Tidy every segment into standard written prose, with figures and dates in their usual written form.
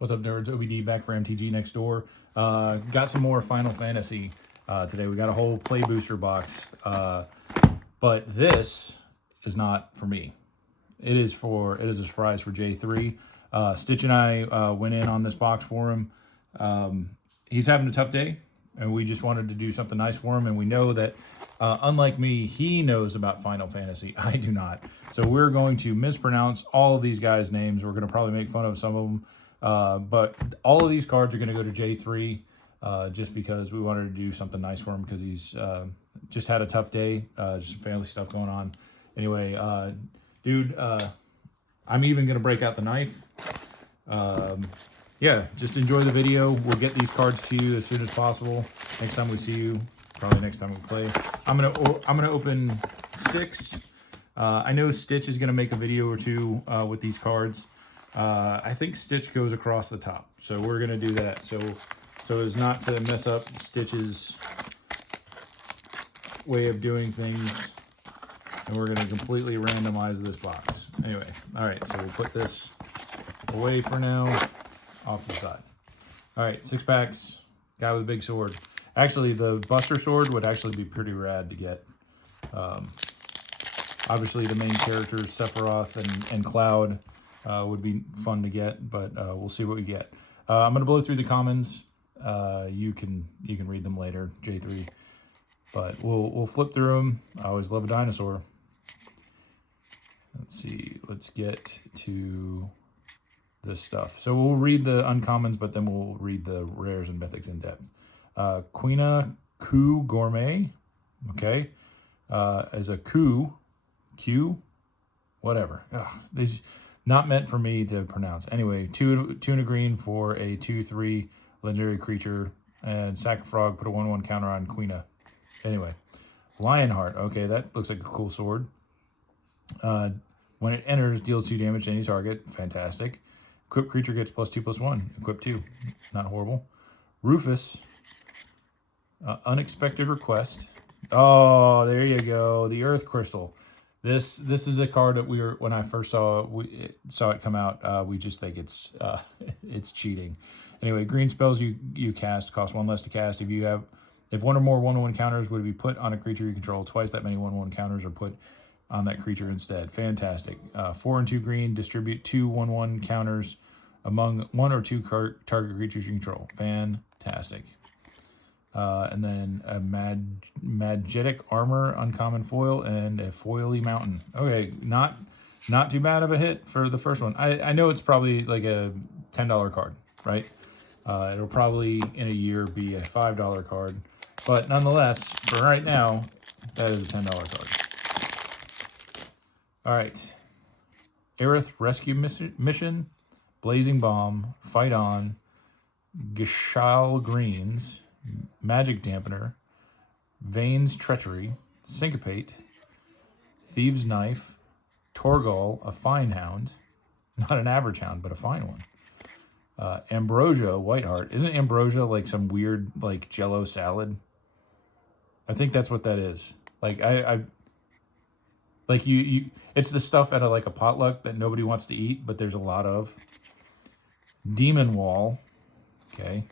What's up, nerds? OBD back for MTG Next Door. Got some more Final Fantasy today. We got a whole play booster box, but this is not for me. It is a surprise for J3. Stitch and I went in on this box for him. He's having a tough day, and we just wanted to do something nice for him. And we know that, unlike me, he knows about Final Fantasy. I do not. So we're going to mispronounce all of these guys' names. We're going to probably make fun of some of them. But all of these cards are going to go to J3 just because we wanted to do something nice for him because he's just had a tough day, just some family stuff going on. Anyway, dude, I'm even going to break out the knife. Yeah, just enjoy the video. We'll get these cards to you as soon as possible. Next time we see you, probably next time we play. I'm gonna open 6. I know Stitch is gonna make a video or two with these cards. I think Stitch goes across the top, so we're gonna do that. So as not to mess up Stitch's way of doing things, and we're gonna completely randomize this box. Anyway, all right. So we'll put this away for now, off the side. All right, 6 packs. Guy with a big sword. Actually, the Buster Sword would actually be pretty rad to get. Obviously, the main characters, Sephiroth and Cloud, would be fun to get, but we'll see what we get. I'm gonna blow through the commons. You can read them later, J3. But we'll flip through them. I always love a dinosaur. Let's see. Let's get to this stuff. So we'll read the uncommons, but then we'll read the rares and mythics in depth. Quina Q Gourmet. Okay. As a Q, whatever. Ugh, these not meant for me to pronounce. Anyway, 2 and a green for a 2/3 legendary creature, and sack a frog, put a 1/1 counter on Quina. Anyway, Lionheart. Okay, that looks like a cool sword. When it enters, deals 2 damage to any target. Fantastic. Equipped creature gets +2/+1. Equip 2. Not horrible. Rufus. Unexpected request. Oh, there you go. The Earth Crystal. This is a card that when I first saw it come out, we just think it's it's cheating. Anyway, green spells you cast cost 1 less to cast. If one or more 1/1 counters would be put on a creature you control, twice that many 1/1 counters are put on that creature instead. Fantastic. 4 and 2 green, distribute 2 1/1 counters among 1 or 2 target creatures you control. Fantastic. And then a Magetic Armor uncommon foil and a Foily Mountain. Okay, not too bad of a hit for the first one. I know it's probably like a $10 card, right? It'll probably in a year be a $5 card, but nonetheless, for right now, that is a $10 card. All right, Aerith Rescue Mission, Blazing Bomb, Fight On, Gishal Greens, Magic Dampener, Vane's Treachery, Syncopate, Thieves' Knife, Torgal, a Fine Hound, not an average hound, but a fine one. Ambrosia, Whiteheart. Isn't Ambrosia like some weird like Jello salad? I think that's what that is. Like it's the stuff at like a potluck that nobody wants to eat, but there's a lot of. Demon Wall. Okay.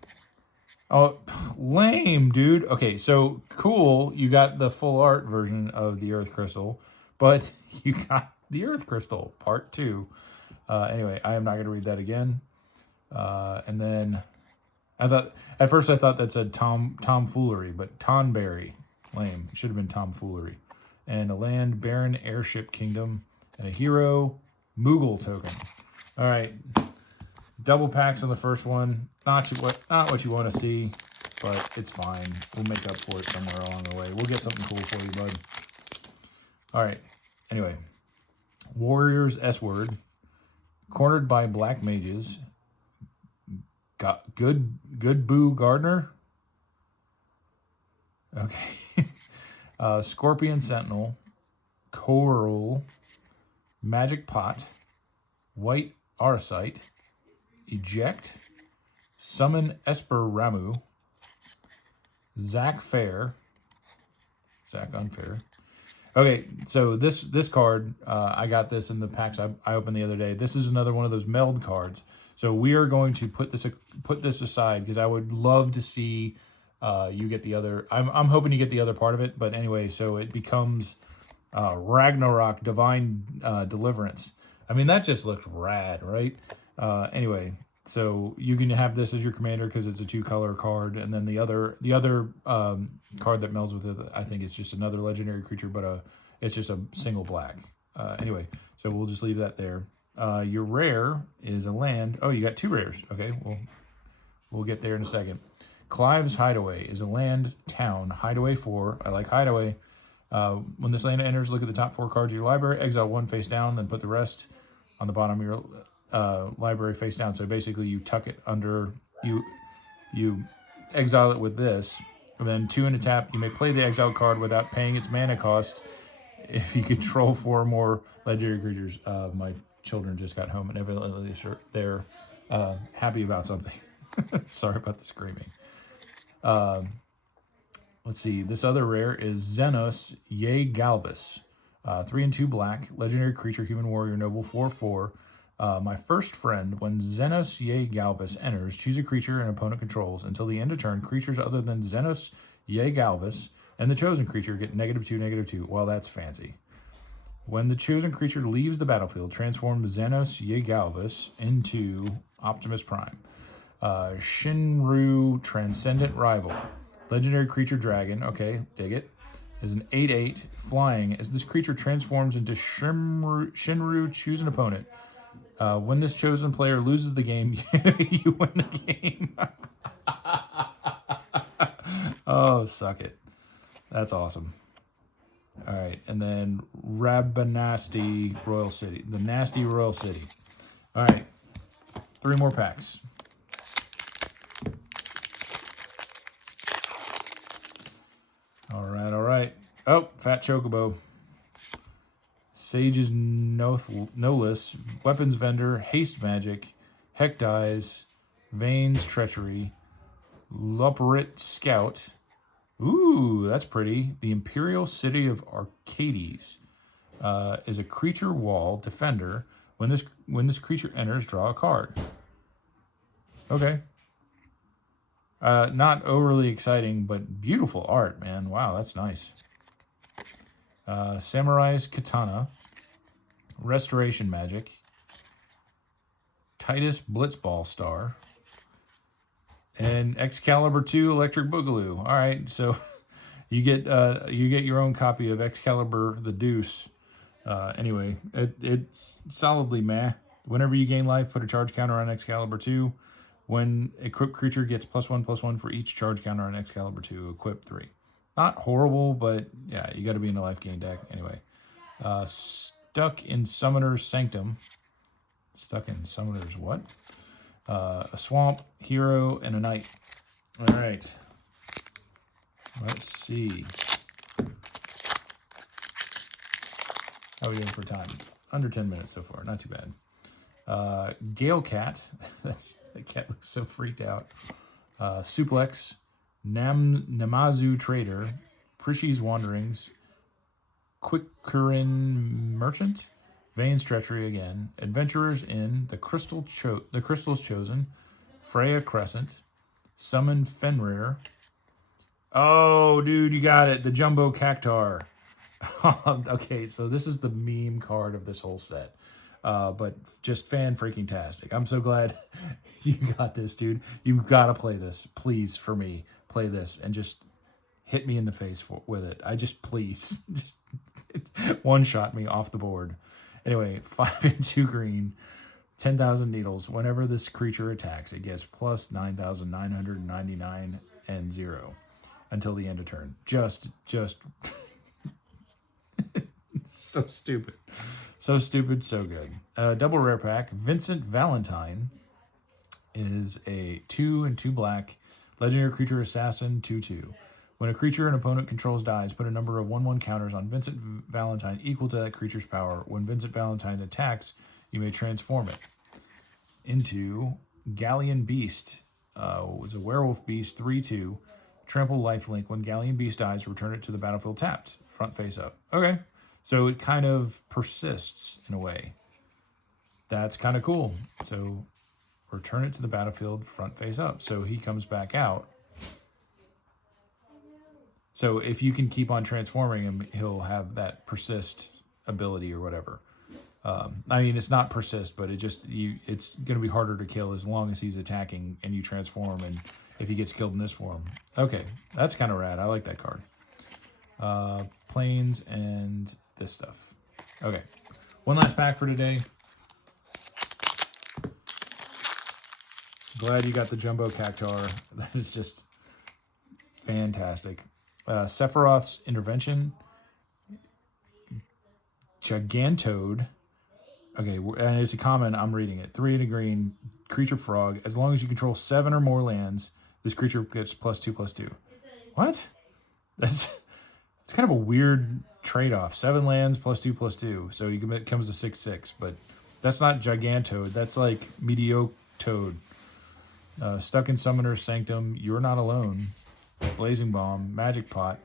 Oh, lame, dude. Okay, so cool. You got the full art version of the Earth Crystal, but you got the Earth Crystal Part 2. Anyway, I am not going to read that again. And then at first I thought that said Tomfoolery, but Tonberry. Lame. It should have been Tomfoolery. And a land, Baron Airship Kingdom, and a hero, Moogle token. All right. Double packs on the first one. Not what you want to see, but it's fine. We'll make up for it somewhere along the way. We'll get something cool for you, bud. All right. Anyway, Warriors S-Word, cornered by Black Mages. Got good Boo Gardner. Okay. Scorpion Sentinel, Coral, Magic Pot, White Arcite, Eject, Summon Esper Ramu, Zach Fair, Zach Unfair. Okay, so this card, I got this in the packs I opened the other day. This is another one of those meld cards. So we are going to put this aside because I would love to see you get the other. I'm hoping you get the other part of it. But anyway, so it becomes Ragnarok, Divine Deliverance. I mean, that just looks rad, right? Anyway, so you can have this as your commander because it's a 2-color card, and then the other card that melds with it, I think it's just another legendary creature, but it's just a single black. Anyway, so we'll just leave that there. Your rare is a land. Oh, you got 2 rares. Okay, we'll get there in a second. Clive's Hideaway is a land town. Hideaway 4. I like Hideaway. When this land enters, look at the top 4 cards of your library. Exile 1 face down, then put the rest on the bottom of your library face down. So basically, you tuck it under. You exile it with this, and then 2 in a tap. You may play the exiled card without paying its mana cost. If you control 4 more legendary creatures, my children just got home and evidently they're happy about something. Sorry about the screaming. Let's see. This other rare is Xenos Yegalvis. 3 and 2 black. Legendary creature, human warrior, noble, 4/4. My first friend, when Xenos Yegalvis enters, choose a creature an opponent controls. Until the end of turn, creatures other than Xenos Yegalvis and the chosen creature get -2/-2. Well, that's fancy. When the chosen creature leaves the battlefield, transform Xenos Yegalvis into Optimus Prime. Shinru Transcendent Rival. Legendary creature dragon. Okay, dig it. Is an 8/8 flying. As this creature transforms into Shinru, choose an opponent. When this chosen player loses the game, you win the game. Oh, suck it. That's awesome. All right, and then Rabanasty Royal City. The Nasty Royal City. All right, 3 more packs. All right. Oh, Fat Chocobo. Sage's Nolus, Weapons Vendor, Haste Magic, Heck Dies, Vane's Treachery, Loperit Scout. Ooh, that's pretty. The Imperial City of Arcades is a creature wall defender. When this creature enters, draw a card. Okay. Not overly exciting, but beautiful art, man. Wow, that's nice. Samurai's Katana, Restoration Magic, Titus Blitzball Star, and Excalibur 2 Electric Boogaloo. All right, so you get your own copy of Excalibur the Deuce. Anyway, it's solidly meh. Whenever you gain life, put a charge counter on Excalibur 2. When equipped creature gets +1/+1 for each charge counter on Excalibur 2, equip 3. Not horrible, but yeah, you got to be in a life gain deck. Anyway, Stuck in Summoner's Sanctum. Stuck in Summoner's what? A Swamp, Hero, and a Knight. All right. Let's see. How are we doing for time? Under 10 minutes so far. Not too bad. Gale Cat. The cat looks so freaked out. Suplex. Namazu Trader. Prishi's Wanderings. Quickerin Merchant. Vane's Treachery again. Adventurer's Inn. The Crystal's Chosen. Freya Crescent. Summon Fenrir. Oh, dude, you got it. The Jumbo Cactar. Okay, so this is the meme card of this whole set. But just fan-freaking-tastic. I'm so glad you got this, dude. You've got to play this. Please, for me, play this and just hit me in the face with it. Please, just one-shot me off the board. Anyway, 5 and 2 green, 10,000 needles. Whenever this creature attacks, it gets plus 9,999 and 0 until the end of turn. Just so stupid. So stupid, so good. Double rare pack. Vincent Valentine is a 2 and 2 black legendary creature assassin 2/2. When a creature an opponent controls dies, put a number of 1/1 counters on Vincent Valentine equal to that creature's power. When Vincent Valentine attacks, you may transform it into Galleon Beast. It was a werewolf beast 3/2. Trample lifelink. When Galleon Beast dies, return it to the battlefield tapped, front face up. Okay. So it kind of persists in a way. That's kind of cool. So Return it to the battlefield front face up. So he comes back out. So if you can keep on transforming him, he'll have that persist ability or whatever. I mean, it's not persist, but it's going to be harder to kill as long as he's attacking and you transform, and if he gets killed in this form. Okay, that's kind of rad. I like that card. Planes and this stuff. Okay, one last pack for today. Glad you got the Jumbo Cactuar. That is just fantastic. Sephiroth's Intervention. Gigantode. Okay, and it's a common. I'm reading it. 3 and a green. Creature frog. As long as you control 7 or more lands, this creature gets +2/+2. What? It's kind of a weird trade-off. 7 lands +2/+2. So you can it comes to 6/6, but that's not Gigantode. That's like Medioctode. Stuck in Summoner's Sanctum. You're not alone. Blazing Bomb. Magic Pot.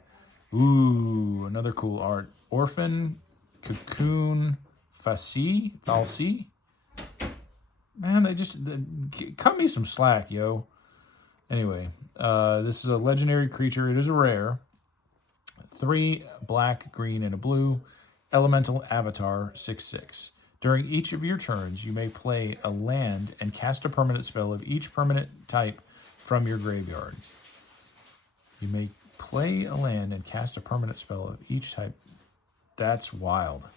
Ooh, another cool art. Orphan. Cocoon. Falsi. Man, they just cut me some slack, yo. Anyway, this is a legendary creature. It is a rare. 3 black, green, and a blue. Elemental Avatar, 6/6. During each of your turns, you may play a land and cast a permanent spell of each permanent type from your graveyard. You may play a land and cast a permanent spell of each type. That's wild.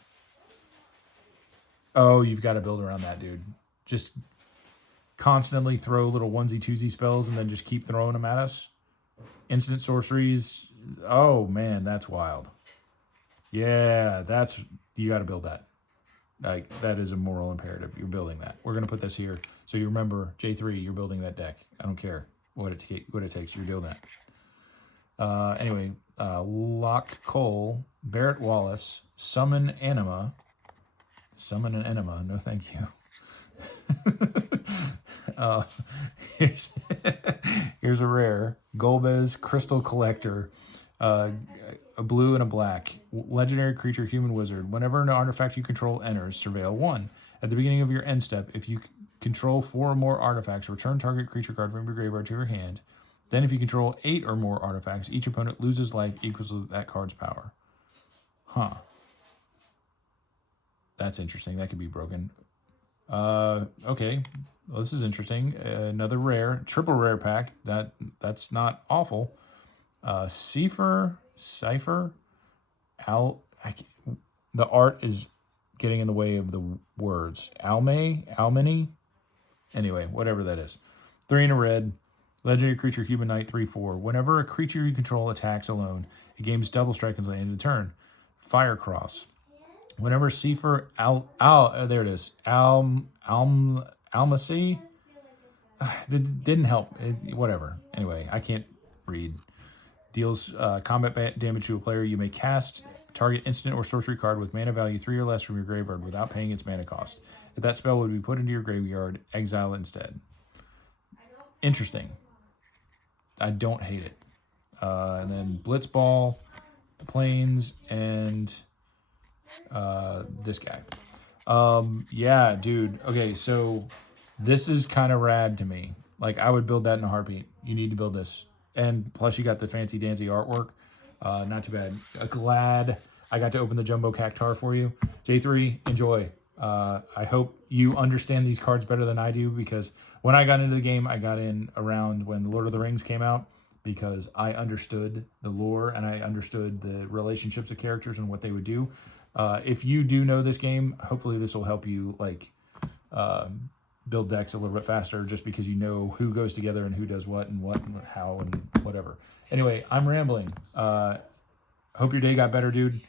Oh, you've got to build around that, dude. Just constantly throw little onesie-twosie spells and then just keep throwing them at us. Instant sorceries. Oh, man, that's wild. Yeah, you got to build that. Like, that is a moral imperative. You're building that. We're going to put this here. So you remember, J3, you're building that deck. I don't care what it takes. You're doing that. Anyway, Locked Coal, Barrett Wallace, Summon Anima. Summon an Enema. No, thank you. Here's a rare. Golbez Crystal Collector. A blue and a black. Legendary creature, human wizard. Whenever an artifact you control enters, surveil 1. At the beginning of your end step, if you control 4 or more artifacts, return target creature card from your graveyard to your hand. Then if you control 8 or more artifacts, each opponent loses life equals to that card's power. Huh. That's interesting. That could be broken. Okay. Well, this is interesting. Another rare. Triple rare pack. That's not awful. Cypher. The art is getting in the way of the words. Almany. Anyway, whatever that is. 3 and a red. Legendary creature, human knight, 3/4. Whenever a creature you control attacks alone, it gains double strike until the end of the turn. Firecross. Whenever Cypher there it is. Almacy. Didn't help. Whatever. Anyway, I can't read. Deals combat damage to a player. You may cast target instant or sorcery card with mana value 3 or less from your graveyard without paying its mana cost. If that spell would be put into your graveyard, exile it instead. Interesting. I don't hate it. And then Blitzball, Planes, and this guy. Yeah, dude. Okay, so this is kind of rad to me. Like, I would build that in a heartbeat. You need to build this. And plus you got the fancy dancy artwork. Not too bad. Glad I got to open the Jumbo Cactuar for you. J3, enjoy. I hope you understand these cards better than I do, because when I got into the game, I got in around when Lord of the Rings came out, because I understood the lore and I understood the relationships of characters and what they would do. If you do know this game, hopefully this will help you build decks a little bit faster, just because you know who goes together and who does what and how and whatever. Anyway, I'm rambling. Hope your day got better, dude.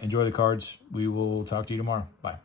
Enjoy the cards. We will talk to you tomorrow. Bye.